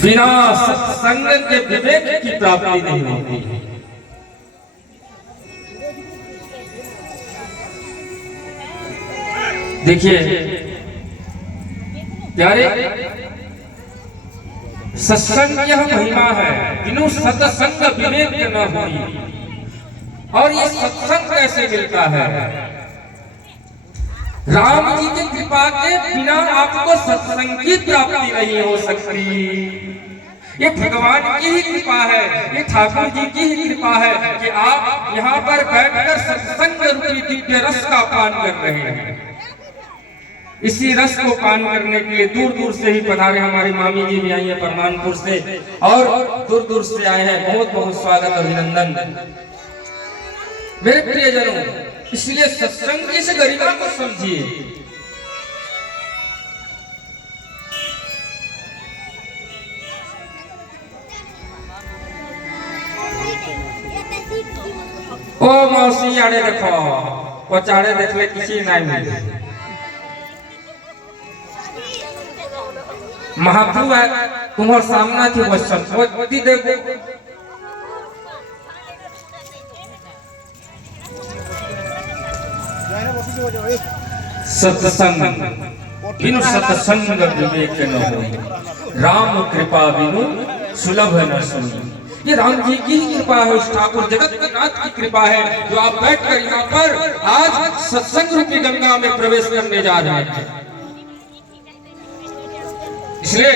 बिना सत्संग के विवेक की प्राप्ति नहीं होती। देखिए प्यारे, सत्संग यह महिमा है, बिनु सत्संग विवेक न होई। और ये सत्संग कैसे मिलता है? राम जी की कृपा के बिना आपको सत्संग की प्राप्ति नहीं हो सकती। ये भगवान की ही कृपा है, ये ठाकुर जी की ही कृपा है कि आप यहाँ पर बैठकर सत्संग रूपी दिव्य रस का पान कर रहे हैं। इसी रस को पान करने के लिए दूर दूर से ही पधारे हमारी मामी जी भी आई है परमानपुर से, और दूर दूर से आए हैं। बहुत बहुत स्वागत, अभिनंदन मेरे प्रियजनों। इसलिए सत्संग की इस गरिमा को समझिए। ओ मौसी आड़े देखो, पचाड़े देख ले किसी नहीं मिले। महाप्रभु है तुम्हारे सामना थी वही देखो। सत्संग बिनु सत्संग विवेक न होई, राम कृपा बिनु सुलभ न सुनी। ये राम जी की ही कृपा है, उस ठाकुर जगत के नाथ की कृपा है जो आप बैठकर यहाँ पर आज सत्संग रूपी गंगा में प्रवेश करने जा रहे हैं। इसलिए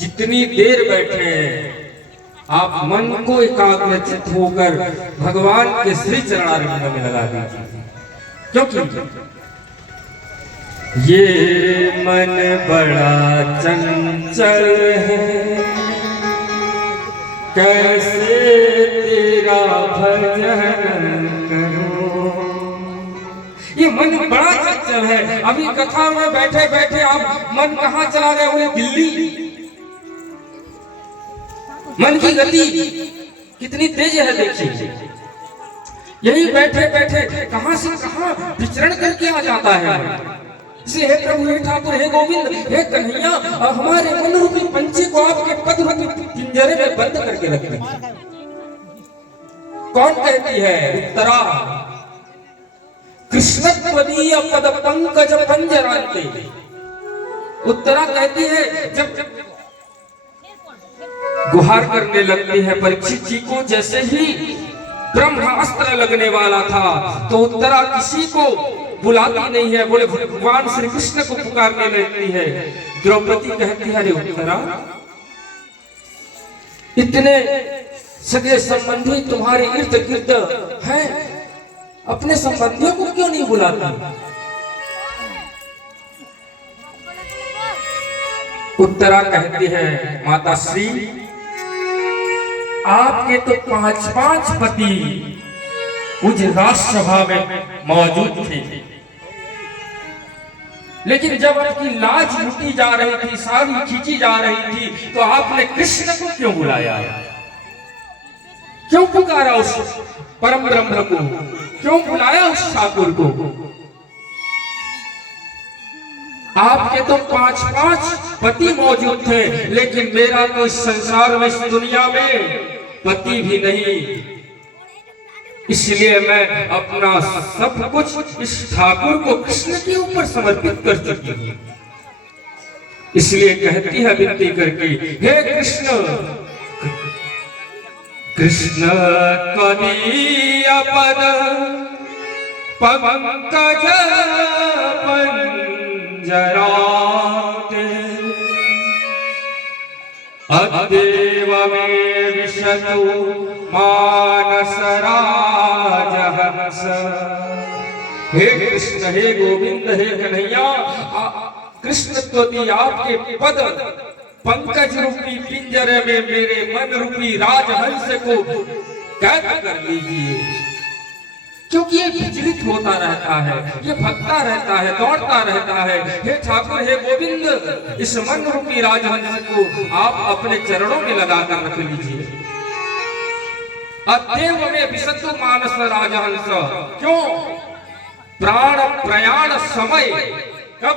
जितनी देर बैठे आप मन को एकाग्रचित होकर भगवान के श्री चरणारविंद में लगा दीजिए। क्योंकि ये मन बड़ा चंचल है, कैसे तेरा भजन करूं। ये मन बड़ा चंचल है। अभी कथा में बैठे बैठे आप मन कहाँ चला गए? हुए दिल्ली। मन की गति कितनी तेज है देखिए। यही बैठे बैठे कहां से कहां विचरण करके आ जाता है। इसलिए हे प्रभु, हे ठाकुर, हे गोविंद, हे कन्हैया, हमारे मन रूपी पंछी को आपके पद रूपी पिंजरे में बंद करके रखते हैं। कौन कहती है? उत्तरा कृष्णत्वदीय पद पंकज पंजरांते। उत्तरा कहती है जब गुहार करने लगती है परीक्षित जी को, जैसे ही ब्रह्मास्त्र लगने वाला था तो उत्तरा किसी को बुलाती नहीं है, बोले भगवान श्री कृष्ण को पुकारने लगती है। द्रौपदी कहती है, अरे उत्तरा, इतने सगे संबंधी तुम्हारे इर्द गिर्द हैं, अपने संबंधियों को क्यों नहीं बुलाती? उत्तरा कहती है, माता श्री, आपके तो 5-5 पति उस राजसभा में मौजूद थे, लेकिन जब आपकी लाज लुटी जा रही थी, साड़ी खींची जा रही थी, तो आपने कृष्ण को क्यों बुलाया? क्यों पुकारा उस परम ब्रह्म को? क्यों बुलाया उस ठाकुर को? आपके तो 5-5 पति मौजूद थे, लेकिन मेरा तो इस संसार में, इस दुनिया में पति भी नहीं। इसलिए मैं अपना सब कुछ इस ठाकुर को कृष्ण के ऊपर समर्पित कर चुकी हूँ। इसलिए कहती है विनती करके, हे कृष्ण, कृष्ण त्वदीय पद पंकज पंजरांते, अद्येव मे विशतु मानस राजहंस। हे कृष्ण, हे गोविंद, हे कन्हैया, कृष्ण त्वदीय आपके पद पंकज रूपी पिंजरे में मेरे मन रूपी राजहंस को कैद कर लीजिए। क्योंकि ये विचलित होता रहता है, ये भटकता रहता है, दौड़ता रहता है। हे ठाकुर, हे गोविंद, इस मन रूपी राजहंस को आप अपने चरणों में लगाकर रख लीजिए। अद्येव में विशतु मानस राजहंस। क्यों? प्राण प्रयाण समय कब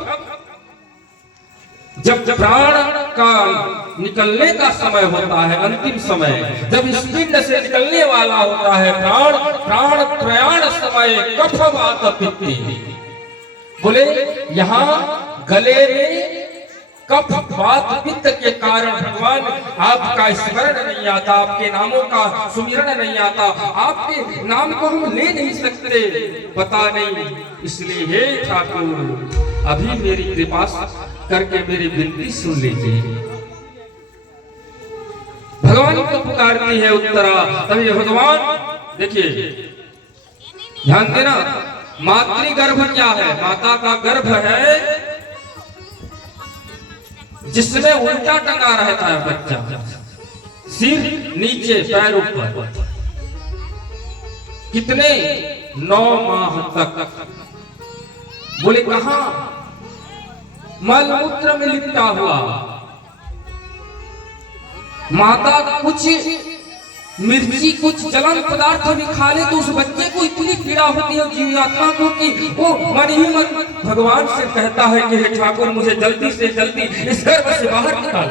जब प्राण का निकलने का समय होता है, अंतिम समय, जब इस पिंड से निकलने वाला होता है प्राण, प्राण प्रयाण समय कफवात पित्ती। बोले यहाँ गले में कफ वात पित्त के कारण भगवान आपका स्मरण नहीं आता, आपके नामों का सुमिरन नहीं आता, आपके नाम को हम ले नहीं सकते, पता नहीं। इसलिए हे ठाकुर अभी मेरी कृपा करके मेरी विनती सुन लीजिए। भगवान को पुकारती है उत्तरा। तभी भगवान देखिए ध्यान देना, मातृगर्भ क्या है? माता का गर्भ है जिसमें उल्टा टंगा रहता है बच्चा, सिर नीचे पैर ऊपर, कितने 9 माह तक। बोले कहां? मलमूत्र में लिपटा हुआ। माता कुछ मिर्ची कुछ जलन पदार्थ भी खा ले तो उस बच्चे को इतनी पीड़ा होती है जीवात्मा को कि वो मन ही मन भगवान से कहता है कि हे ठाकुर मुझे जल्दी से जल्दी इस गर्भ से बाहर निकाल।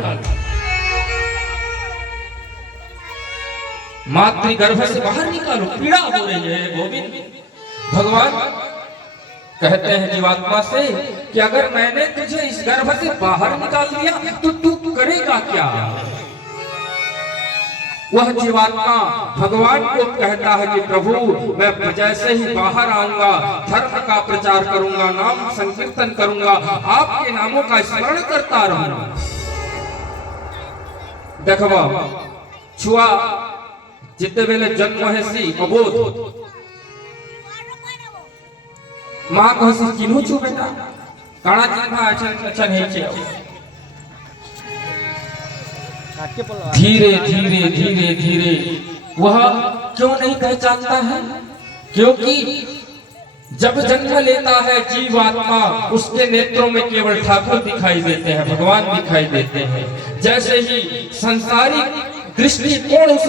मातृगर्भ से बाहर निकालो, पीड़ा हो रही है गोविंद। भगवान कहते हैं जीवात्मा से कि अगर मैंने तुझे इस गर्भ से बाहर निकाल दिया तो तू करेगा क्या? वह जीवात्मा भगवान को कहता है कि प्रभु मैं जैसे ही बाहर आऊंगा धर्म का प्रचार करूंगा, नाम संकीर्तन करूंगा, आपके नामों का स्मरण करता रहूंगा। देखो छुआ जिते बेले जन्म है सी अबोध मां कहो चिन्हू छू बेटा काणा चिन्हा अच्छा नहीं छे। धीरे धीरे धीरे धीरे वह क्यों नहीं पहचानता है? क्योंकि जब जन्म लेता है जीवात्मा उसके नेत्रों में केवल ठाकुर दिखाई देते हैं, भगवान दिखाई देते हैं। जैसे ही संसारिक दृष्टिकोण उस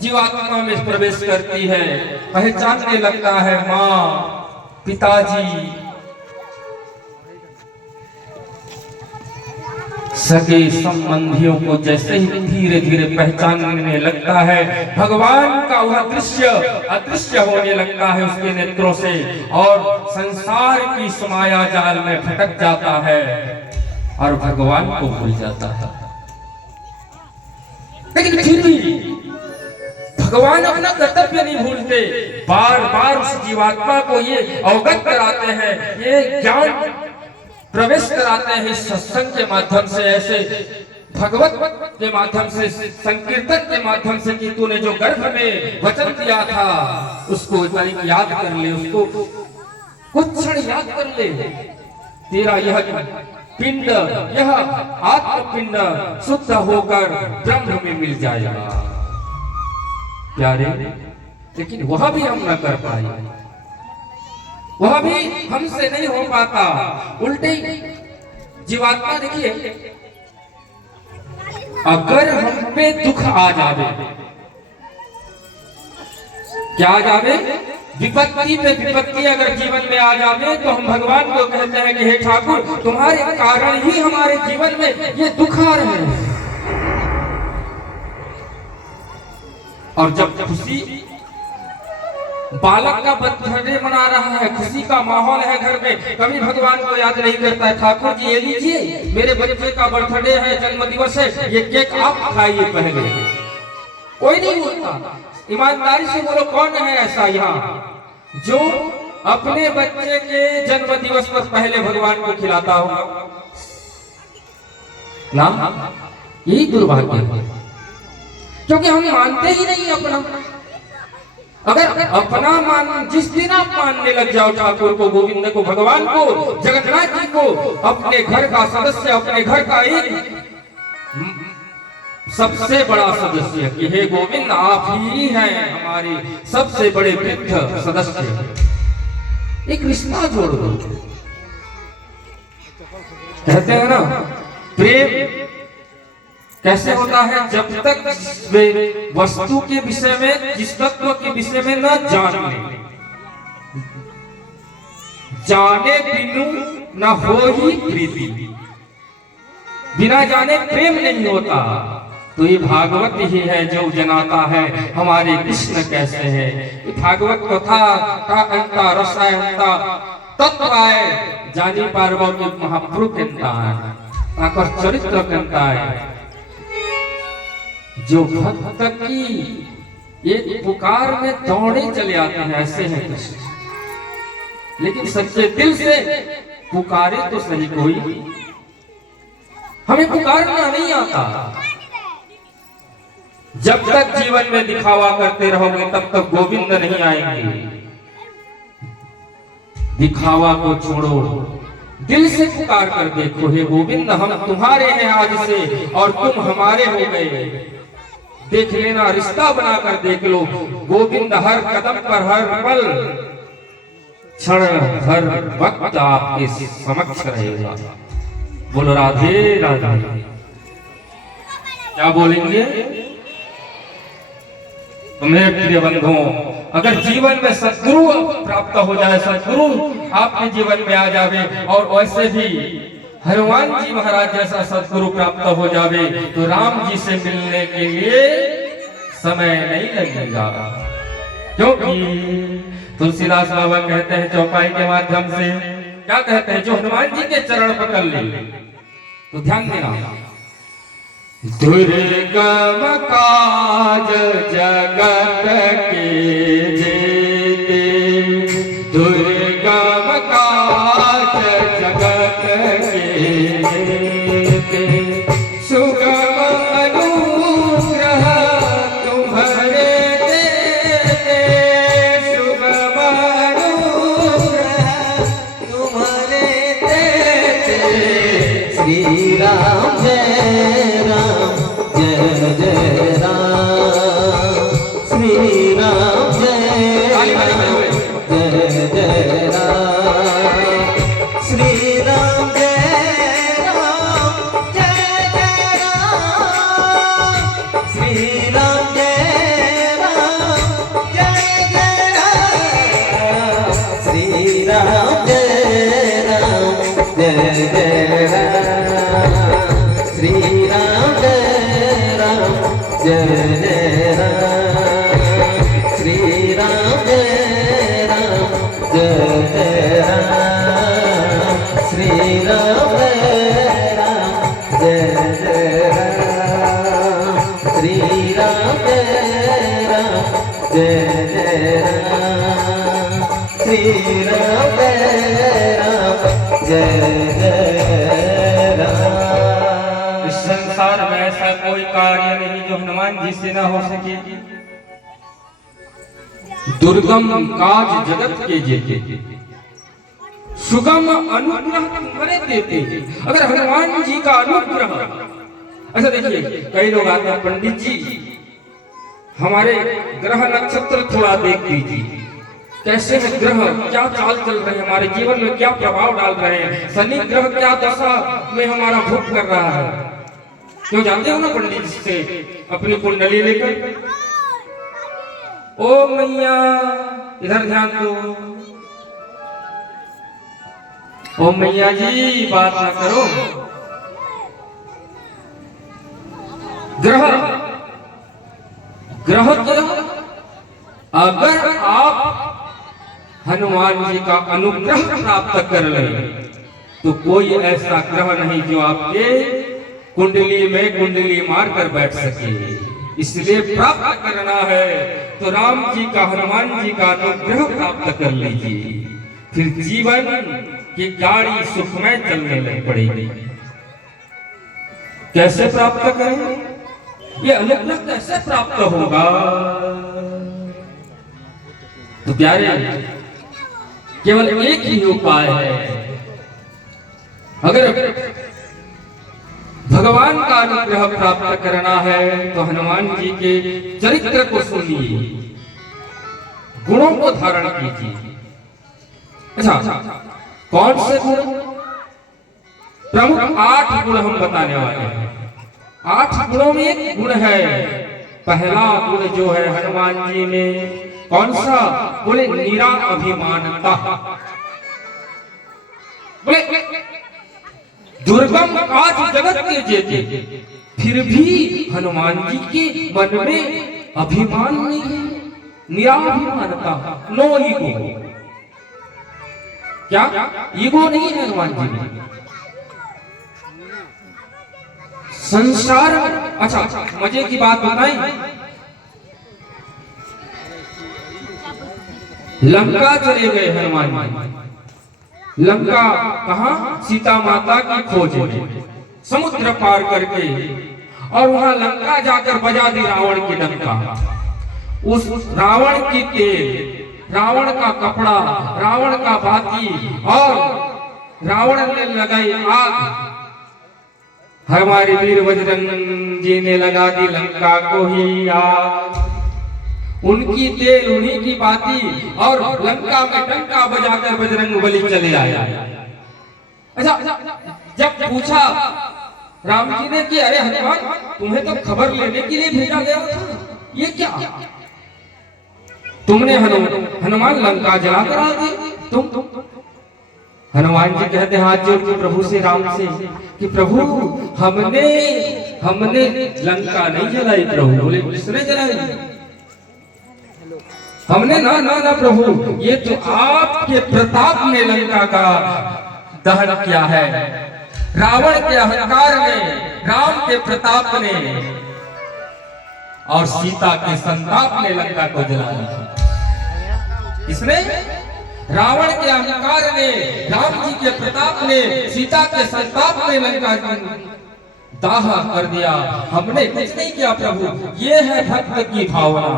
जीवात्मा में प्रवेश करती है, पहचानने लगता है माँ, पिताजी, सगे संबंधियों को जैसे ही धीरे धीरे पहचानने लगता है, भगवान का वह दृश्य अदृश्य होने लगता है उसके नेत्रों से और संसार की समाया जाल में भटक जाता है और भगवान को भूल जाता है। लेकिन फिर भी भगवान अपना कर्तव्य नहीं भूलते, बार बार उस जीवात्मा को ये अवगत कराते हैं, ये ज्ञान प्रवेश कराते हैं इस सत्संग के माध्यम से, ऐसे भगवत के माध्यम से, संकीर्तन के माध्यम से कि तूने जो गर्भ में वचन दिया था उसको याद कर ले, उसको कुछ क्षण याद कर ले। तेरा यह पिंड, यह आत्मपिंड शुद्ध होकर ब्रह्म में मिल जाएगा। प्यारे, लेकिन वह भी हम न कर पाए, वह भी हमसे नहीं हो पाता। उल्टे जीवात्मा देखिए, अगर हम पे दुख आ जावे, क्या आ जावे? विपत्ति पे विपत्ति अगर जीवन में आ जावे तो हम भगवान को कहते हैं कि हे ठाकुर तुम्हारे कारण ही हमारे जीवन में ये दुख आ रहे हैं। और जब खुशी बालक का बर्थडे मना रहा है, खुशी का माहौल है घर में, कभी भगवान को याद नहीं करता है, ठाकुर जी ये लीजिए मेरे बच्चे का बर्थडे है, जन्म दिवस है, ये केक आप खाइए पहले। कोई नहीं बोलता। ईमानदारी से बोलो कौन है ऐसा यहाँ जो अपने बच्चे के जन्म दिवस पर पहले भगवान को खिलाता होगा? ना, यही दुर्भाग्य है, क्योंकि हम मानते ही नहीं अपना। अगर अपना मान, जिस दिन आप मानने लग जाओ ठाकुर को, गोविंद को, भगवान को, जगन्नाथ जी को अपने घर का सदस्य, अपने घर का एक सबसे बड़ा सदस्य कि हे गोविंद आप ही हैं हमारे सबसे बड़े वृद्ध सदस्य, एक रिश्ता जोड़ दो। कहते हैं ना प्रेम कैसे होता है? जब तक वे वस्तु के विषय में, जिस तत्व के विषय में न जान ले, जाने बिनु न हो ही प्रीति। बिना जाने प्रेम नहीं होता। तो ये भागवत ही है जो जनाता है हमारे कृष्ण कैसे है। ये भागवत कथा का अंता रसायनता तत्व है जानी पार्वो के महाप्रभु कहता है ताकर चरित्र कहता है। जो भक्त की एक पुकार में दौड़े चले आते हैं ऐसे हैं कृष्ण। लेकिन सच्चे दिल से पुकारे तो सही कोई, हमें पुकारना नहीं आता। जब तक जीवन में दिखावा करते रहोगे तब तक गोविंद नहीं आएंगे। दिखावा को छोड़ो, दिल से पुकार कर देखो, हे गोविंद हम तुम्हारे हैं आज से और तुम हमारे हो गए। देख लेना, रिश्ता बनाकर देख लो, गोविंद हर कदम पर हर पल क्षण हर वक्त आपके समक्ष रहेगा। बोलो राधे राधे। क्या बोलेंगे? मेरे प्रिय बंधुओं, अगर जीवन में सद्गुरु प्राप्त हो जाए, सद्गुरु आपके जीवन में आ जावे और वैसे भी हनुमान जी महाराज जैसा सद्गुरु प्राप्त हो जावे तो राम जी से मिलने के लिए समय नहीं लगेगा। क्योंकि तुलसीदास बाबा कहते हैं चौपाई के माध्यम से, क्या कहते हैं? जो हनुमान जी के चरण पकड़ ले, तो ध्यान देना, दुर्गम काज जगत के जेते, दुर्गम काज जगत के जेते, सुगम अनुग्रह तुम्हारे देते, सुगम अनुग्रह तुम्हारे देते। श्री राम जय राम जय जय राम, श्री राम जय राम जय जय राम, श्री राम जय राम जय जय राम, श्री राम जय राम जय जय राम, श्री राम जय राम जय जय राम, श्री राम जय राम जय जय राम, श्री राम जय राम जय जय राम, श्री राम जय राम जय जय राम, श्री राम जय राम जय जय राम, श्री राम जय राम जय जय राम। इस संसार में ऐसा कोई कार्य नहीं जो हनुमान जी से न हो सके। दुर्गम काज जगत के जेते, सुगम अनुग्रह तुम्हारे देते। अगर हनुमान जी का अनुग्रह, अच्छा देखिए कई लोग आते हैं, पंडित जी हमारे ग्रह नक्षत्र थोड़ा देख दीजिए, कैसे में ग्रह क्या चाल चल रहे हैं, हमारे जीवन में क्या प्रभाव डाल रहे हैं, शनि ग्रह क्या दशा में हमारा भोग कर रहा है। क्यों जानते हो ना पंडित से अपनी कुंडली लेकर, ओ मैया इधर ध्यान दो, ओ मैया जी बात ना करो। ग्रह ग्रह अगर आप हनुमान जी का अनुग्रह प्राप्त कर लें तो कोई ऐसा ग्रह नहीं जो आपके कुंडली में कुंडली मार कर बैठ सके। इसलिए प्राप्त करना है तो राम जी का, हनुमान जी का अनुग्रह प्राप्त कर लीजिए, फिर जीवन की गाड़ी सुखमय चलने लग पड़ेगी। कैसे प्राप्त करें? ये अनुग्रह कैसे प्राप्त होगा? तो प्यारे केवल एक ही उपाय है। अगर भगवान का अनुग्रह प्राप्त करना है तो हनुमान जी के चरित्र को सुनिए, गुणों को धारण कीजिए। अच्छा, कौन से गुण? प्रमुख 8 गुण हम बताने वाले हैं। 8 गुणों में एक गुण है, पहला गुण जो है हनुमान जी में, कौन सा? बोले निरा अभिमानता। बोले दुर्गम काज जगत के जेते, फिर भी हनुमान जी के मन में अभिमान नहीं है, निराभिमानता, नो ईगो। क्या ईगो नहीं है हनुमान जी में? संसार, अच्छा मजे की बात बताएं, लंका चले गए हनुमान जी। लंका कहां? सीता माता की खोज में, समुद्र पार करके, और वहां लंका जाकर बजा दी रावण की डंका। उस रावण की तेल, रावण का कपड़ा, रावण का बाती, और रावण ने लगाई आग। हमारे वीर बजरंग जी ने लगा दी लंका को ही आग। उनकी तेल, उन्हीं की बाती, और लंका में डंका बजाकर बजरंग बली चले आया। अच्छा, जब पूछा राम जी ने कि अरे हनुमान, तुम्हें तो खबर लेने के लिए भेजा गया था, ये क्या? तुमने हनुमान लंका जलाकर आ गए तुम। हनुमान जी कहते हाथ जोड़ के प्रभु से, राम से, कि प्रभु हमने लंका नहीं जलाई। प्रभु बोले किसने जलाई? हमने ना ना ना प्रभु, ये तो आपके प्रताप ने लंका का दहन किया है। रावण के अहंकार ने, राम के प्रताप ने, और सीता के संताप ने लंका को जलाया। इसने रावण के अहंकार ने, राम जी के प्रताप ने, सीता के संताप ने लंका दाह कर दिया। हमने कुछ नहीं किया प्रभु, ये है भक्त की भावना।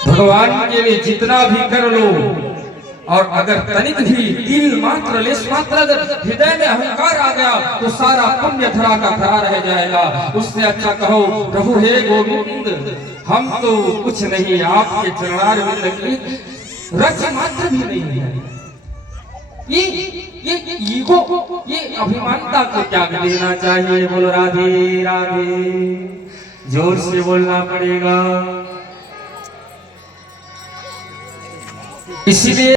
भगवान के लिए जितना भी कर लो, और अगर तनिक भी तिल मात्र, लेश मात्र अगर हृदय में अहंकार आ गया, तो सारा पुण्य धरा का धरा रह जाएगा। उससे अच्छा कहो प्रभु हे गोविंद, हम तो कुछ नहीं, आपके चरणारविंद की रज मात्र भी नहीं है। ये ईगो, ये अभिमानता को त्याग देना चाहिए। बोलो राधे राधे, जोर से बोलना पड़ेगा। इसीलिए